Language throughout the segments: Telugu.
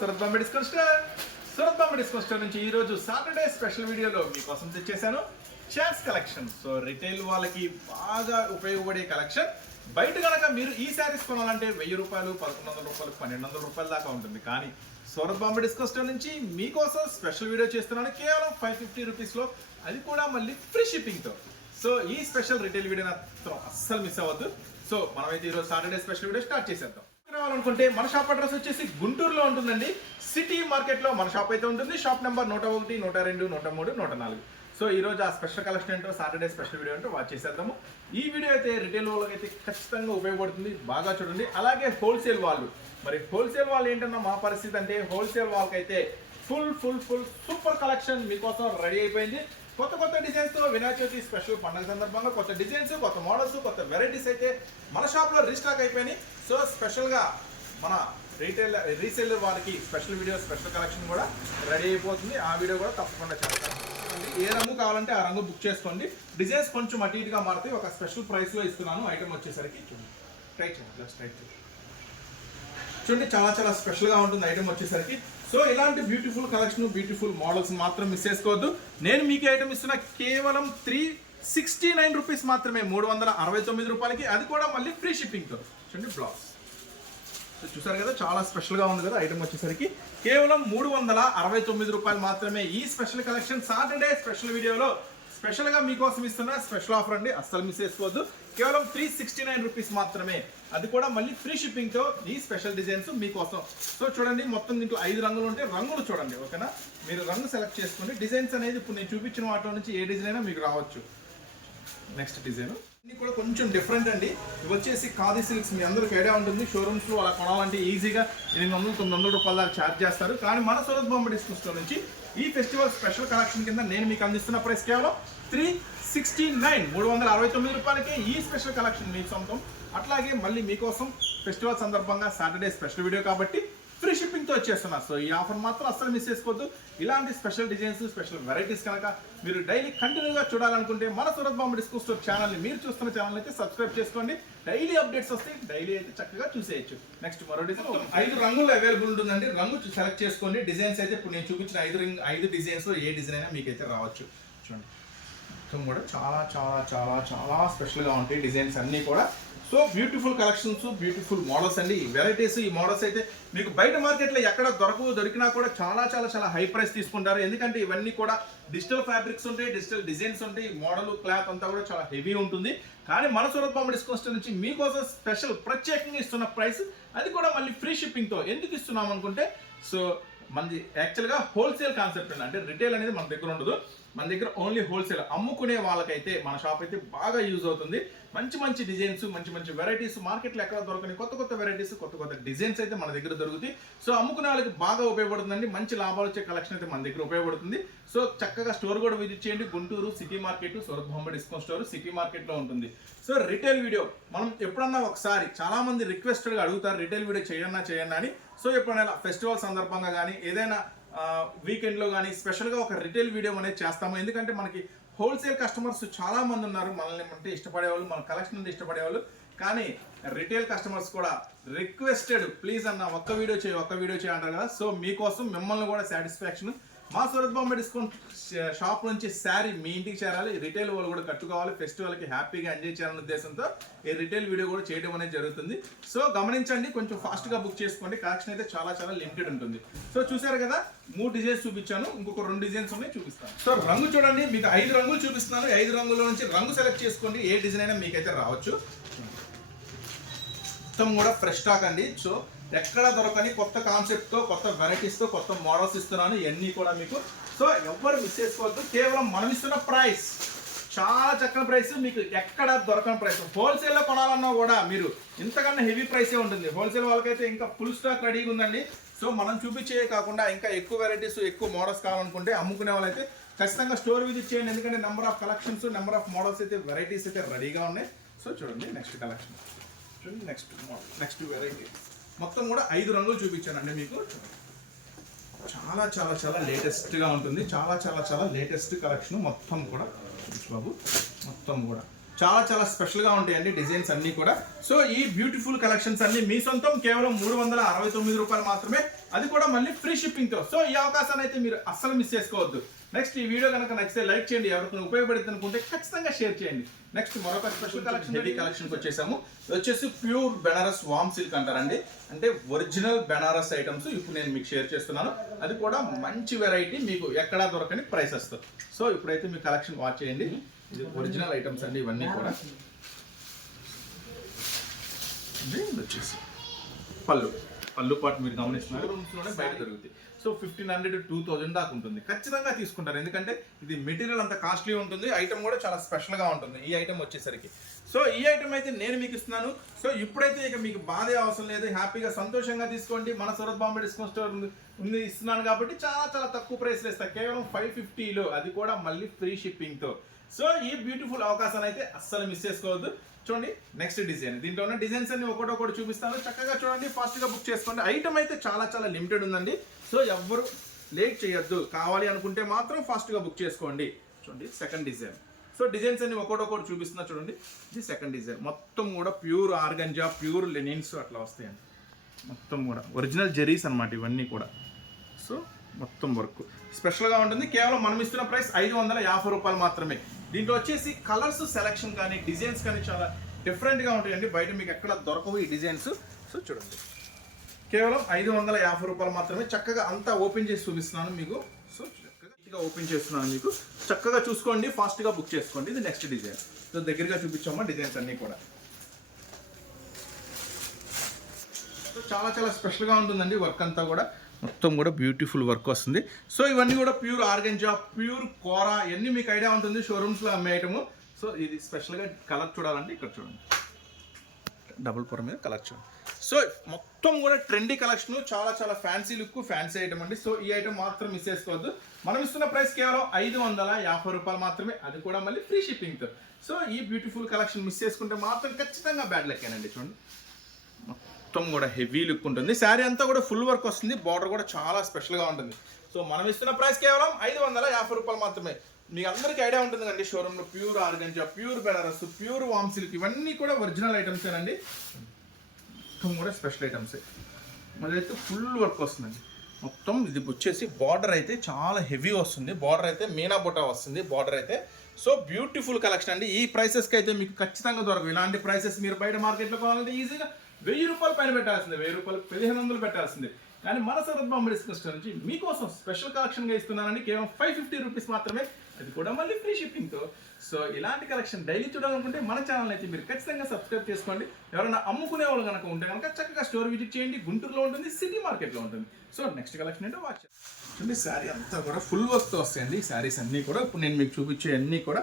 Surat Bombay discount store Bombay discount store నుంచి ఈ రోజు సాటర్డే స్పెషల్ వీడియోలో మీకోసం తెచ్చేసాను చాన్స్ కలెక్షన్ సో రిటైల్ వాళ్ళకి బాగా ఉపయోగపడే కలెక్షన్ బయట కనుక మీరు ఈ శారీస్ కొనాలంటే వెయ్యి రూపాయలు పదకొండు వందల రూపాయలు పన్నెండు వందల రూపాయల దాకా ఉంటుంది. కానీ సౌరభ్ బాంబే డిస్కౌంట్ స్టోర్ నుంచి మీకోసం స్పెషల్ వీడియో చేస్తున్నాను. కేవలం ఫైవ్ ఫిఫ్టీ రూపీస్లో అది కూడా మళ్ళీ ఫ్రీ షిప్పింగ్తో సో ఈ స్పెషల్ రిటైల్ వీడియో మాత్రం అస్సలు మిస్ అవ్వద్దు. సో మనమైతే ఈరోజు సాటర్డే స్పెషల్ వీడియో స్టార్ట్ చేసేద్దాం. రావాలనుకుంటే మన షాప్ అడ్రస్ వచ్చేసి గుంటూరులో ఉంటుందండి. సిటీ మార్కెట్లో మన షాప్ అయితే ఉంటుంది. షాప్ నెంబర్ నూట ఒకటి నూట రెండు నూట మూడు నూట నాలుగు. సో ఈ రోజు ఆ స్పెషల్ కలెక్షన్ ఏంటో సాటర్డే స్పెషల్ వీడియో ఏంటో వాచ్ చేసేద్దాము. ఈ వీడియో అయితే రిటైల్ వాళ్ళకి అయితే ఖచ్చితంగా ఉపయోగపడుతుంది. బాగా చూడండి. అలాగే హోల్సేల్ వాళ్ళు. మరి హోల్సేల్ వాళ్ళు ఏంటన్నా మా పరిస్థితి అంటే హోల్సేల్ వాళ్ళకైతే full full full super collection మీకోసం రెడీ అయిపోయింది. కొత్త కొత్త డిజైన్స్తో వినాయక చవితి స్పెషల్ పండుగ సందర్భంగా కొత్త డిజైన్స్ కొత్త మోడల్స్ కొత్త వెరైటీస్ అయితే మన షాప్లో రీస్టాక్ అయిపోయినాయి. సో స్పెషల్గా మన రీటైల్ రీసేలర్ వారికి స్పెషల్ వీడియో స్పెషల్ కలెక్షన్ కూడా రెడీ అయిపోతుంది. ఆ వీడియో కూడా తప్పకుండా చేస్తాను. ఏ రంగు కావాలంటే ఆ రంగు బుక్ చేసుకోండి. డిజైన్స్ కొంచెం అటు ఇటుగా మారుతాయి ఒక స్పెషల్ ప్రైస్లో ఇస్తున్నాను. ఐటమ్ వచ్చేసరికి చూడండి. ట్రై చేయండి. జస్ట్ ట్రై చేయండి. చూడండి చాలా చాలా స్పెషల్గా ఉంటుంది. ఐటమ్ వచ్చేసరికి సో ఇలాంటి బ్యూటిఫుల్ కలెక్షన్ బ్యూటిఫుల్ మోడల్స్ మాత్రం మిస్ చేసుకోవద్దు. నేను మీకు ఐటమ్ ఇస్తున్న కేవలం త్రీ సిక్స్టీ నైన్ రూపీస్ మాత్రమే మూడు వందల అరవై తొమ్మిది రూపాయలకి. అది కూడా మళ్ళీ ఫ్రీ షిప్పింగ్తో చూడండి బ్లౌజ్ సో చూసారు కదా చాలా స్పెషల్గా ఉంది కదా ఐటమ్ వచ్చేసరికి. కేవలం మూడు వందల అరవై తొమ్మిది రూపాయలు మాత్రమే ఈ స్పెషల్ కలెక్షన్ సాటర్డే స్పెషల్ వీడియోలో స్పెషల్గా మీకోసం ఇస్తున్న స్పెషల్ ఆఫర్ అండి. అస్సలు మిస్ చేసుకోవద్దు. కేవలం త్రీ సిక్స్టీ నైన్ రూపీస్ మాత్రమే. అది కూడా మళ్ళీ ఫ్రీ షిప్పింగ్తో ఈ స్పెషల్ డిజైన్స్ మీకోసం. సో చూడండి మొత్తం దీంట్లో ఐదు రంగులు ఉంటే రంగులు చూడండి ఓకేనా? మీరు రంగు సెలెక్ట్ చేసుకోండి. డిజైన్స్ అనేది ఇప్పుడు నేను చూపించిన వాటిలో నుంచి ఏ డిజైన్ అయినా మీకు రావచ్చు. నెక్స్ట్ డిజైన్ ఇది కూడా కొంచెం డిఫరెంట్ అండి. ఇవి వచ్చేసి ఖాదీ సిల్క్స్ మీ అందరికి ఐడియా ఉంటుంది. షోరూమ్స్లో అలా కొనాలంటే ఈజీగా ఎనిమిది వందలు తొమ్మిది వందల రూపాయల దాకా ఛార్జ్ చేస్తారు. కానీ మన సూరత్ బొమ్మ డిస్కౌంట్ స్టోర్ నుంచి ఈ ఫెస్టివల్ స్పెషల్ కలెక్షన్ కింద నేను మీకు అందిస్తున్న ప్రైస్ కేవలం త్రీ సిక్స్టీ నైన్ మూడు వందల అరవై తొమ్మిది రూపాయలకి ఈ స్పెషల్ కలెక్షన్ మీ సొంతం. అట్లాగే మళ్ళీ మీకోసం ఫెస్టివల్ సందర్భంగా సాటర్డే స్పెషల్ వీడియో కాబట్టి ఫ్రీ షిప్పింగ్తో వచ్చేస్తున్నారు సో ఈ ఆఫర్ మాత్రం అస్సలు మిస్ చేసుకోవద్దు. ఇలాంటి స్పెషల్ డిజైన్స్ స్పెషల్ వెరైటీస్ కనుక మీరు డైలీ కంటిన్యూగా చూడాలనుకుంటే మన సూరత్ బాంబు డిస్కో స్టోర్ ఛానల్ని మీరు చూస్తున్న ఛానల్ అయితే సబ్స్క్రైబ్ చేసుకోండి. డైలీ అప్డేట్స్ వస్తాయి. డైలీ అయితే చక్కగా చూసేయచ్చు. నెక్స్ట్ మరో డిజైన్ ఐదు రంగులు అవైలబుల్ ఉంటుందండి. రంగు సెలెక్ట్ చేసుకోండి. డిజైన్స్ అయితే ఇప్పుడు నేను చూపించిన ఐదు రింగ్ ఐదు డిజైన్స్ ఏ డిజైన్ అయినా మీకైతే రావచ్చు. చూడండి. మొత్తం కూడా చాలా చాలా చాలా చాలా స్పెషల్గా ఉంటాయి డిజైన్స్ అన్నీ కూడా. So beautiful collections beautiful models అండి. ఈ వెరైటీస్ ఈ మోడల్స్ అయితే మీకు బయట మార్కెట్లో ఎక్కడ దొరకవు దొరికినా కూడా చాలా చాలా చాలా హై ప్రైస్ తీసుకుంటారు. ఎందుకంటే ఇవన్నీ కూడా డిజిటల్ ఫ్యాబ్రిక్స్ ఉంటాయి డిజిటల్ డిజైన్స్ ఉంటాయి. మోడల్ క్లాత్ అంతా కూడా చాలా హెవీ ఉంటుంది. కానీ మన సూరత్ బాంబు డిస్కౌంట్ నుంచి మీకోసం స్పెషల్ ప్రత్యేకంగా ఇస్తున్న ప్రైస్ అది కూడా మళ్ళీ ఫ్రీ షిప్పింగ్తో ఎందుకు ఇస్తున్నాం అనుకుంటే సో మనది యాక్చువల్గా హోల్సేల్ కాన్సెప్ట్ అండి అంటే రిటైల్ అనేది మన దగ్గర ఉండదు. మన దగ్గర ఓన్లీ హోల్సేల్ అమ్ముకునే వాళ్ళకైతే మన షాప్ అయితే బాగా యూజ్ అవుతుంది. మంచి మంచి డిజైన్స్ మంచి మంచి వెరైటీస్ మార్కెట్లో ఎక్కడ దొరకని కొత్త కొత్త వెరైటీస్ కొత్త కొత్త డిజైన్స్ అయితే మన దగ్గర దొరుకుతాయి. సో అమ్ముకునే వాళ్ళకి బాగా ఉపయోగపడుతుందండి. మంచి లాభాలు వచ్చే కలెక్షన్ అయితే మన దగ్గర ఉపయోగపడుతుంది. సో చక్కగా స్టోర్ కూడా విజిట్ చేయండి. గుంటూరు సిటీ మార్కెట్ సూరత్ బొమ్మ డిస్కౌంట్ స్టోర్ సిటీ మార్కెట్లో ఉంటుంది. సో రిటైల్ వీడియో మనం ఎప్పుడన్నా ఒకసారి చాలామంది రిక్వెస్టెడ్గా అడుగుతారు రిటైల్ వీడియో చేయన్నా చేయన్నా అని. సో ఎప్పుడైనా ఫెస్టివల్ సందర్భంగా కానీ ఏదైనా వీకెండ్లో కానీ స్పెషల్గా ఒక రిటైల్ వీడియో అనేది చేస్తాము. ఎందుకంటే మనకి హోల్సేల్ కస్టమర్స్ చాలా మంది ఉన్నారు. మనల్ని అంటే ఇష్టపడేవాళ్ళు మన కలెక్షన్ అంటే ఇష్టపడేవాళ్ళు. కానీ రిటైల్ కస్టమర్స్ కూడా రిక్వెస్టెడ్ ప్లీజ్ అన్న ఒక్క వీడియో చేయి ఒక్క వీడియో చేయి అంటారు కదా. సో మీకోసం మిమ్మల్ని కూడా సాటిస్ఫాక్షన్ మా సూరత్ బాంబే డిస్కౌంట్ షాప్ నుంచి శారీ మీ ఇంటికి చేరాలి. రిటైల్ వాళ్ళు కూడా కట్టుకోవాలి. ఫెస్టివల్కి హ్యాపీగా ఎంజాయ్ చేయాలనే ఉద్దేశంతో ఈ రిటైల్ వీడియో కూడా చేయడం అనేది జరుగుతుంది. సో గమనించండి కొంచెం ఫాస్ట్గా బుక్ చేసుకోండి. కలెక్షన్ అయితే చాలా చాలా లిమిటెడ్ ఉంటుంది. సో చూసారు కదా మూడు డిజైన్స్ చూపించాను. ఇంకొక రెండు డిజైన్స్ ఉన్నాయి చూపిస్తాను. సో రంగు చూడండి మీకు ఐదు రంగులు చూపిస్తున్నాను. ఐదు రంగుల నుంచి రంగు సెలెక్ట్ చేసుకోండి. ఏ డిజైన్ అయినా మీకైతే రావచ్చు. మొత్తం కూడా ఫ్రెష్ స్టాక్ అండి. సో ఎక్కడ దొరకని కొత్త కాన్సెప్ట్తో కొత్త వెరైటీస్తో కొత్త మోడల్స్ ఇస్తున్నాను ఇవన్నీ కూడా మీకు. సో ఎవ్వరు మిస్ చేసుకోవద్దు. కేవలం మనం ఇస్తున్న ప్రైస్ చాలా చక్కని ప్రైస్ మీకు ఎక్కడ దొరకని ప్రైస్ హోల్సేల్లో కొనాలన్నా కూడా మీరు ఇంతకన్నా హెవీ ప్రైసే ఉంటుంది. హోల్సేల్ వాళ్ళకైతే ఇంకా ఫుల్ స్టాక్ రెడీగా ఉందండి. సో మనం చూపించే కాకుండా ఇంకా ఎక్కువ వెరైటీస్ ఎక్కువ మోడల్స్ కావాలనుకుంటే అమ్ముకునే వాళ్ళైతే ఖచ్చితంగా స్టోర్ విజిట్ చేయండి. ఎందుకంటే number of collections number of models అయితే వెరైటీస్ అయితే రెడీగా ఉన్నాయి. సో చూడండి నెక్స్ట్ కలెక్షన్ చూడండి నెక్స్ట్ మోడల్ నెక్స్ట్ వెరైటీ మొత్తం కూడా ఐదు రంగులు చూపించానండి మీకు. చాలా చాలా చాలా లేటెస్ట్గా ఉంటుంది. చాలా చాలా చాలా లేటెస్ట్ కలెక్షన్ మొత్తం కూడా. బాబు. మొత్తం కూడా. చాలా చాలా స్పెషల్గా ఉంటాయండి డిజైన్స్ అన్నీ కూడా. సో ఈ బ్యూటిఫుల్ కలెక్షన్స్ అన్ని మీ సొంతం కేవలం మూడు వందల అరవై తొమ్మిది రూపాయలు మాత్రమే. అది కూడా మళ్ళీ ఫ్రీ షిప్పింగ్తో. సో ఈ అవకాశాన్ని అయితే మీరు అస్సలు మిస్ చేసుకోవద్దు. నెక్స్ట్ ఈ వీడియో కనుక నచ్చితే లైక్ చేయండి. ఎవరికైనా ఉపయోగపడుతుంది అనుకుంటే ఖచ్చితంగా షేర్ చేయండి. నెక్స్ట్ మరొక స్పెషల్ కలెక్షన్ హెవీ కలెక్షన్కి వచ్చేసాము. వచ్చేసి ప్యూర్ బెనారస్ వామ్ సిల్క్ అంటారండి. అంటే ఒరిజినల్ బెనారస్ ఐటమ్స్ ఇప్పుడు నేను మీకు షేర్ చేస్తున్నాను. అది కూడా మంచి వెరైటీ మీకు ఎక్కడా దొరకని ప్రైసెస్ సో ఇప్పుడైతే మీ కలెక్షన్ వాచ్ చేయండి. ఇది ఒరిజినల్ ఐటమ్స్ అండి ఇవన్నీ కూడా. వచ్చేసి? పళ్ళు. పళ్ళు పాటు మీరు గమనిస్తున్నారు. బయట దొరుకుతాయి. So fifteen hundred two thousand దాకా ఉంటుంది. ఖచ్చితంగా తీసుకుంటారు. ఎందుకంటే ఇది మెటీరియల్ అంత కాస్ట్లీ ఉంటుంది. ఐటమ్ కూడా చాలా స్పెషల్గా ఉంటుంది. ఈ ఐటమ్ వచ్చేసరికి. సో ఈ ఐటమ్ అయితే నేను మీకు ఇస్తున్నాను. సో ఇప్పుడైతే ఇక మీకు బాధే అవసరం లేదు. హ్యాపీగా సంతోషంగా తీసుకోండి. మన సూరత్ బాంబే డిస్కౌంట్ స్టోర్ ఉంది. ఉంది ఇస్తున్నాను కాబట్టి చాలా చాలా తక్కువ ప్రైస్లో ఇస్తాను కేవలం ఫైవ్ ఫిఫ్టీలో అది కూడా మళ్ళీ ఫ్రీ షిప్పింగ్తో సో ఈ బ్యూటిఫుల్ అవకాశాన్ని అయితే అస్సలు మిస్ చేసుకోవద్దు. చూడండి నెక్స్ట్ డిజైన్ దీంట్లో ఉన్న డిజైన్స్ అన్ని ఒకటొకటి చూపిస్తాను. చక్కగా చూడండి ఫాస్ట్గా బుక్ చేసుకోండి. ఐటమ్ అయితే చాలా చాలా లిమిటెడ్ ఉందండి. సో ఎవ్వరు లేట్ చేయొద్దు. కావాలి అనుకుంటే మాత్రం ఫాస్ట్గా బుక్ చేసుకోండి. చూడండి సెకండ్ డిజైన్ సో డిజైన్స్ అన్ని ఒకటొకటి చూపిస్తున్నా చూడండి. ఇది సెకండ్ డిజైన్ మొత్తం కూడా ప్యూర్ ఆర్గంజా ప్యూర్ లెనిన్స్ అట్లా వస్తాయండి. మొత్తం కూడా. ఒరిజినల్ జెరీస్ అనమాట ఇవన్నీ కూడా. సో మొత్తం వర్క్. స్పెషల్గా ఉంటుంది కేవలం మనం ఇస్తున్న ప్రైస్ ఐదు వందల యాభై రూపాయలు మాత్రమే. దీంట్లో వచ్చేసి కలర్స్ సెలెక్షన్ కానీ డిజైన్స్ కానీ చాలా డిఫరెంట్గా ఉంటాయండి. బయట మీకు ఎక్కడ దొరకవు ఈ డిజైన్స్. సో చూడండి. కేవలం ఐదు వందల యాభై రూపాయలు మాత్రమే చక్కగా అంతా ఓపెన్ చేసి చూపిస్తున్నాను మీకు. సో చక్కగా ఓపెన్ చేస్తున్నాను మీకు. చక్కగా చూసుకోండి ఫాస్ట్గా బుక్ చేసుకోండి. ఇది నెక్స్ట్ డిజైన్. సో దగ్గరగా చూపించామా డిజైన్స్ అన్నీ కూడా. సో చాలా చాలా స్పెషల్గా ఉంటుందండి వర్క్ అంతా కూడా. మొత్తం కూడా బ్యూటిఫుల్ వర్క్ వస్తుంది. సో ఇవన్నీ కూడా ప్యూర్ ఆర్గెంజా ప్యూర్ కోరా ఇవన్నీ మీకు ఐడియా ఉంటుంది షోరూమ్స్లో అమ్మే ఐటము సో ఇది స్పెషల్గా కలర్ చూడాలంటే ఇక్కడ చూడండి. డబుల్ పొర మీద కలర్ చూడండి. సో మొత్తం కూడా ట్రెండీ కలెక్షన్ చాలా చాలా ఫ్యాన్సీ లుక్ ఫ్యాన్సీ ఐటమ్ అండి. సో ఈ ఐటమ్ మాత్రం మిస్ చేసుకోవద్దు. మనం ఇస్తున్న ప్రైస్ కేవలం ఐదు వందల యాభై రూపాయలు మాత్రమే. అది కూడా మళ్ళీ ఫ్రీ షిప్పింగ్తో సో ఈ బ్యూటిఫుల్ కలెక్షన్ మిస్ చేసుకుంటే మాత్రం ఖచ్చితంగా బ్యాడ్ లెక్కేనండి చూడండి. మొత్తం కూడా హెవీ లుక్ ఉంటుంది. శారీ అంతా కూడా ఫుల్ వర్క్ వస్తుంది. బార్డర్ కూడా చాలా స్పెషల్గా ఉంటుంది. సో మనం ఇస్తున్న ప్రైస్ కేవలం ఐదు వందల యాభై రూపాయలు మాత్రమే. మీకు అందరికీ ఐడియా ఉంటుంది కండి షోరూంలో pure organza pure Banaras pure warm silk ఇవన్నీ కూడా ఒరిజినల్ ఐటమ్స్ అండి మొత్తం కూడా స్పెషల్ ఐటమ్స్ అయితే ఫుల్ వర్క్ వస్తుందండి. మొత్తం ఇది వచ్చేసి బార్డర్ అయితే చాలా హెవీ వస్తుంది. బార్డర్ అయితే మీనా బుటా వస్తుంది బార్డర్ అయితే. సో బ్యూటిఫుల్ కలెక్షన్ అండి. ఈ ప్రైసెస్కి అయితే మీకు ఖచ్చితంగా దొరకవు. ఇలాంటి ప్రైసెస్ మీరు బయట మార్కెట్లో కొనాలంటే ఈజీగా వెయ్యి రూపాయలు పైన పెట్టాల్సిందే. వెయ్యి రూపాయలు పదిహేను వందలు పెట్టాల్సిందే. కానీ మన సరత్ బాంబే డిస్కౌంట్ స్టోర్ నుంచి మీకోసం స్పెషల్ కలెక్షన్గా ఇస్తున్నానండి కేవలం ఫైవ్ ఫిఫ్టీ రూపీస్ మాత్రమే. అది కూడా మళ్ళీ ఫ్రీ షిప్పింగ్తో సో ఇలాంటి కలెక్షన్ డైలీ చూడాలనుకుంటే మన ఛానల్ అయితే మీరు ఖచ్చితంగా సబ్స్క్రైబ్ చేసుకోండి. ఎవరైనా అమ్ముకునే వాళ్ళు కనుక ఉంటే కనుక చక్కగా స్టోర్ విజిట్ చేయండి. గుంటూరులో ఉంటుంది సిటీ మార్కెట్లో ఉంటుంది. సో నెక్స్ట్ కలెక్షన్ ఏంటో వాచ్ చూడండి శారీ అంతా కూడా ఫుల్ వర్క్తో వస్తాయండి. ఈ శారీస్ అన్నీ కూడా ఇప్పుడు నేను మీకు చూపించే అన్నీ కూడా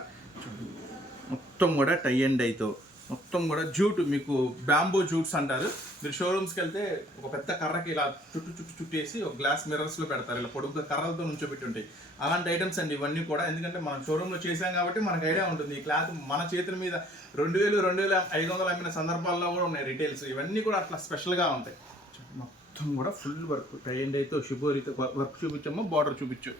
మొత్తం కూడా టై అండ్ డైతో మొత్తం కూడా జూట్ మీకు బ్యాంబో జూట్స్ అంటారు. మీరు షోరూమ్స్కి వెళ్తే ఒక పెద్ద కర్రకి ఇలా చుట్టు చుట్టు చుట్టేసి ఒక గ్లాస్ మిర్రర్స్లో పెడతారు. ఇలా పొడుగుగా కర్రలతో నుంచోబెట్టి ఉంటాయి. అలాంటి ఐటమ్స్ అండి ఇవన్నీ కూడా. ఎందుకంటే మనం షోరూంలో చేసాం కాబట్టి మనకు ఐడియా ఉంటుంది. ఈ క్లాత్ మన చేతుల మీద రెండు వేలు రెండు వేల ఐదు వందలు అమ్మిన సందర్భాల్లో కూడా ఉన్నాయి రిటైల్స్ ఇవన్నీ కూడా అట్లా స్పెషల్గా ఉంటాయి. మొత్తం కూడా ఫుల్ వర్క్ టై అండ్ అయితే శుభోరితో వర్క్ చూపించాము బార్డర్ చూపించు.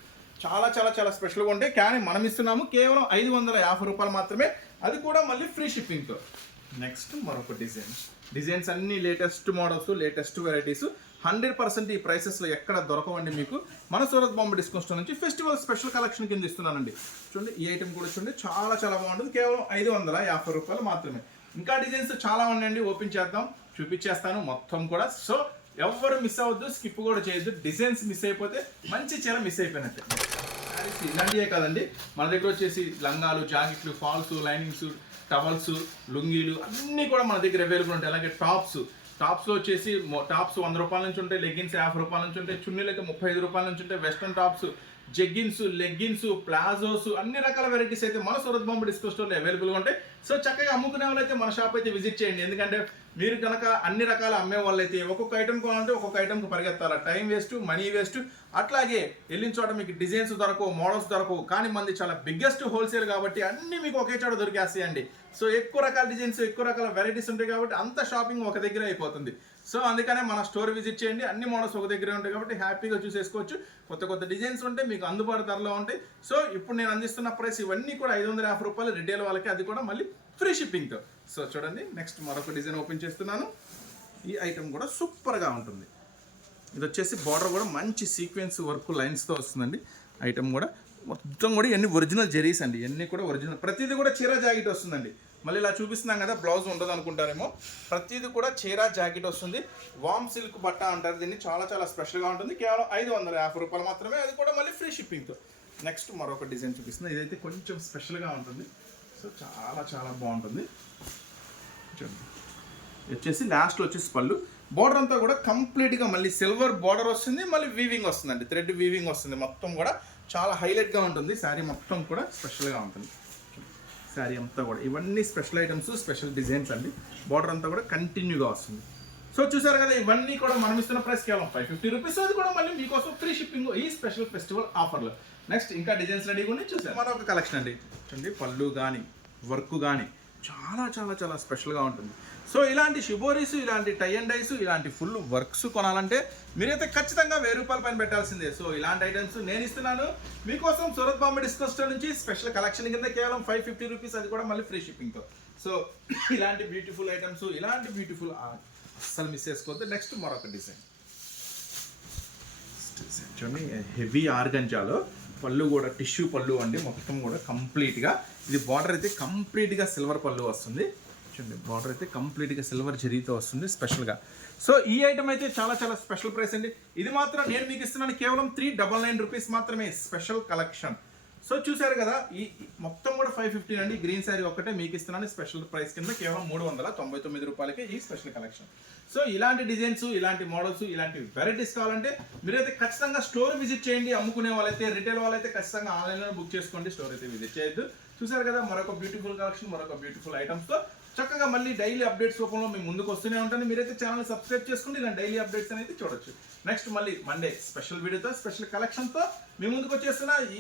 చాలా చాలా చాలా స్పెషల్గా ఉంటాయి. కానీ మనం ఇస్తున్నాము కేవలం ఐదు వందల యాభై రూపాయలు మాత్రమే అది కూడా మళ్ళీ ఫ్రీ షిప్పింగ్తో నెక్స్ట్ మరొక డిజైన్ డిజైన్స్ అన్ని latest models latest varieties hundred percent ఈ ప్రైసెస్లో ఎక్కడ దొరకవండి మీకు? మన సూరత్ బాంబే డిస్కౌంట్ స్టోర్ నుంచి ఫెస్టివల్ స్పెషల్ కలెక్షన్ కింద ఇస్తున్నానండి. చూడండి ఈ ఐటమ్ కూడా చూడండి చాలా చాలా బాగుంటుంది. కేవలం ఐదు వందల యాభై రూపాయలు మాత్రమే. ఇంకా డిజైన్స్ చాలా ఉన్నాయండి ఓపెన్ చేద్దాం చూపించేస్తాను మొత్తం కూడా. సో ఎవరు మిస్ అవ్వద్దు స్కిప్ కూడా చేయొద్దు. డిజైన్స్ మిస్ అయిపోతే మంచి చీర మిస్ అయిపోయినట్టు. శారీస్ ఇలాంటివే కదండి. మన దగ్గర వచ్చేసి లంగాలు జాకెట్లు ఫాల్స్ లైనింగ్స్ టవల్స్ లుంగీలు అన్నీ కూడా మన దగ్గర అవైలబుల్ ఉంటాయి. అలాగే టాప్స్. టాప్స్లో వచ్చేసి టాప్స్ వంద రూపాయల నుంచి ఉంటాయి లెగ్గిన్స్ యాభై రూపాయల నుంచి ఉంటాయి చున్నీలు అయితే ముప్పై ఐదు రూపాయల నుంచి ఉంటాయి western tops jeggings leggings palazzos అన్ని రకాల వెరైటీస్ అయితే మన సూరత్ బాంబే డిస్కో స్టోర్లో అవైలబుల్గా ఉంటాయి. సో చక్కగా అమ్ముకునే వాళ్ళైతే మన షాప్ అయితే విజిట్ చేయండి. ఎందుకంటే మీరు కనుక అన్ని రకాల అమ్మే వాళ్ళైతే ఒక్కొక్క ఐటమ్ కొనాలంటే ఒక్కొక్క ఐటమ్కి పరిగెత్తాలి? టైం వేస్ట్ మనీ వేస్ట్ అట్లాగే వెళ్ళిన చోట మీకు డిజైన్స్ దొరకవు మోడల్స్ దొరకవు కానీ మంది చాలా బిగ్గెస్ట్ హోల్సేల్ కాబట్టి అన్ని మీకు ఒకే చోట దొరికేస్తాయండి. సో ఎక్కువ రకాల డిజైన్స్ ఎక్కువ రకాల వెరైటీస్ ఉంటాయి కాబట్టి అంత షాపింగ్ ఒక దగ్గర అయిపోతుంది. సో అందుకనే మన స్టోర్ విజిట్ చేయండి. అన్ని మోడల్స్ ఒక దగ్గరే ఉంటాయి కాబట్టి హ్యాపీగా చూసేసుకోవచ్చు. కొత్త కొత్త డిజైన్స్ ఉంటాయి మీకు అందుబాటు ధరలో ఉంటాయి. సో ఇప్పుడు నేను అందిస్తున్న ప్రైస్ ఇవన్నీ కూడా ఐదు వందల యాభై రూపాయలు రిటైల్ వాళ్ళకి అది కూడా మళ్ళీ ఫ్రీ షిప్పింగ్తో సో చూడండి నెక్స్ట్ మరొక డిజైన్ ఓపెన్ చేస్తున్నాను. ఈ ఐటెం కూడా సూపర్గా ఉంటుంది. ఇది వచ్చేసి బార్డర్ కూడా మంచి సీక్వెన్స్ వర్క్ లైన్స్తో వస్తుందండి. ఐటమ్ కూడా మొత్తం కూడా ఇవన్నీ ఒరిజినల్ జెరీస్ అండి. ఇవన్నీ కూడా ఒరిజినల్ ప్రతిదీ కూడా చీర జాకెట్ వస్తుందండి. మళ్ళీ ఇలా చూపిస్తున్నాం కదా బ్లౌజ్ ఉండదు అనుకుంటారేమో. ప్రతిదీ కూడా చీర జాకెట్ వస్తుంది. వామ్ సిల్క్ బట్ట అంటారు. దీన్ని చాలా చాలా స్పెషల్గా ఉంటుంది. కేవలం ఐదు వందల యాభై రూపాయలు మాత్రమే. అది కూడా మళ్ళీ ఫ్రీ షిప్పింగ్తో నెక్స్ట్ మరొక డిజైన్ చూపిస్తుంది ఇదైతే కొంచెం స్పెషల్గా ఉంటుంది. సో చాలా చాలా బాగుంటుంది. చూడండి. వచ్చేసి లాస్ట్లో వచ్చేసి పళ్ళు. బార్డర్ అంతా కూడా కంప్లీట్గా మళ్ళీ సిల్వర్ బార్డర్ వస్తుంది. మళ్ళీ వీవింగ్ వస్తుందండి. థ్రెడ్ వీవింగ్ వస్తుంది. మొత్తం కూడా చాలా హైలైట్గా ఉంటుంది. శారీ మొత్తం కూడా స్పెషల్గా ఉంటుంది. శారీ అంతా కూడా. ఇవన్నీ స్పెషల్ ఐటమ్స్ స్పెషల్ డిజైన్స్ అండి. బార్డర్ అంతా కూడా కంటిన్యూగా వస్తుంది. సో చూసారు కదా ఇవన్నీ కూడా మనం ఇస్తున్న ప్రైస్ కేవలం ఫైవ్ ఫిఫ్టీ రూపీస్ అది కూడా మళ్ళీ మీకోసం ఫ్రీ షిప్పింగ్ ఈ స్పెషల్ ఫెస్టివల్ ఆఫర్లో నెక్స్ట్ ఇంకా డిజైన్స్ రెడీ కూడా చూసారు. మరొక కలెక్షన్ అండి. చూడండి పళ్ళు కానీ వర్క్ కానీ చాలా చాలా చాలా స్పెషల్గా ఉంటుంది. సో ఇలాంటి షిబోరీస్ ఇలాంటి టై అండ్ డైస్ ఇలాంటి ఫుల్ వర్క్స్ కొనాలంటే మీరైతే ఖచ్చితంగా వెయ్యి రూపాయల పైన పెట్టాల్సిందే. సో ఇలాంటి ఐటమ్స్ నేను ఇస్తున్నాను. మీకోసం సూరత్ బాంబే డిస్కో స్టోర్ నుంచి స్పెషల్ కలెక్షన్ కింద కేవలం ఫైవ్ ఫిఫ్టీ రూపీస్ అది కూడా మళ్ళీ ఫ్రీ షిప్పింగ్తో సో ఇలాంటి బ్యూటిఫుల్ ఐటమ్స్ ఇలాంటి బ్యూటిఫుల్ అస్సలు మిస్ చేసుకోవద్దు. నెక్స్ట్ మరొక డిజైన్ చూడండి హెవీ ఆర్గంజాలో పళ్ళు కూడా టిష్యూ పళ్ళు అండి మొత్తం కూడా కంప్లీట్గా. ఇది బార్డర్ అయితే కంప్లీట్గా సిల్వర్ పళ్ళు వస్తుంది. చూడండి బార్డర్ అయితే కంప్లీట్గా సిల్వర్ జరీతో వస్తుంది స్పెషల్గా. సో ఈ ఐటమ్ అయితే చాలా చాలా స్పెషల్ ప్రైస్ అండి. ఇది మాత్రం నేను మీకు ఇస్తున్నాను కేవలం త్రీ డబల్ నైన్ రూపీస్ మాత్రమే స్పెషల్ కలెక్షన్. సో చూసారు కదా ఈ మొత్తం కూడా ఫైవ్ ఫిఫ్టీన్ అండి గ్రీన్ శారీ ఒక్కటే మీకు ఇస్తున్నాను. స్పెషల్ ప్రైస్ కింద కేవలం మూడు వందల తొంభై తొమ్మిది రూపాయలకి ఈ స్పెషల్ కలెక్షన్ సో ఇలాంటి డిజైన్స్ ఇలాంటి మోడల్స్ ఇలాంటి వెరైటీస్ కావాలంటే మీరైతే ఖచ్చితంగా స్టోర్ విజిట్ చేయండి. అమ్ముకునే వాళ్ళైతే రిటైల్ వాళ్ళైతే ఖచ్చితంగా ఆన్లైన్లో బుక్ చేసుకోండి. స్టోర్ అయితే విజిట్ చేయొద్దు. చూసారు కదా మరొక బ్యూటిఫుల్ కలెక్షన్ మరొక బ్యూటిఫుల్ ఐటమ్స్తో చక్కగా మళ్ళీ డైలీ అప్డేట్స్ రూపంలో మేము ముందుకు వస్తూనే ఉంటాను. మీరైతే ఛానల్ సబ్స్క్రైబ్ చేసుకోండి ఇలా డైలీ అప్డేట్స్ అనేది చూడొచ్చు. నెక్స్ట్ మళ్ళీ మండే స్పెషల్ వీడియోతో స్పెషల్ కలెక్షన్తో మీ ముందుకు వచ్చేస్తున్న. ఈ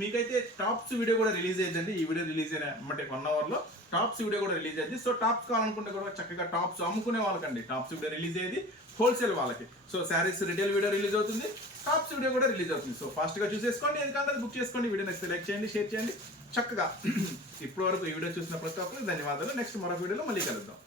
మీకైతే టాప్స్ వీడియో కూడా రిలీజ్ అయ్యిందండి. ఈ వీడియో రిలీజ్ అయిన అంటే వన్ అవర్లో టాప్స్ వీడియో కూడా రిలీజ్ అయ్యింది. సో టాప్స్ కావాలనుకుంటే కూడా చక్కగా టాప్స్ అమ్ముకునే వాళ్ళకండి. టాప్స్ వీడియో రిలీజ్ అయ్యేది హోల్సేల్ వాళ్ళకి. So saris retail video release అవుతుంది. టాప్స్ వీడియో కూడా రిలీజ్ అవుతుంది. సో ఫాస్ట్గా చూసేసుకోండి. ఎందుకంటే బుక్ చేసుకోండి. వీడియో నెక్స్ట్ లైక్ చేయండి షేర్ చేయండి. చక్కగా. ఇప్పటివరకు ఈ వీడియో చూసిన ప్రతి ఒక్కరికి ధన్యవాదాలు. నెక్స్ట్ మరొక వీడియోలో మళ్ళీ కలుద్దాం.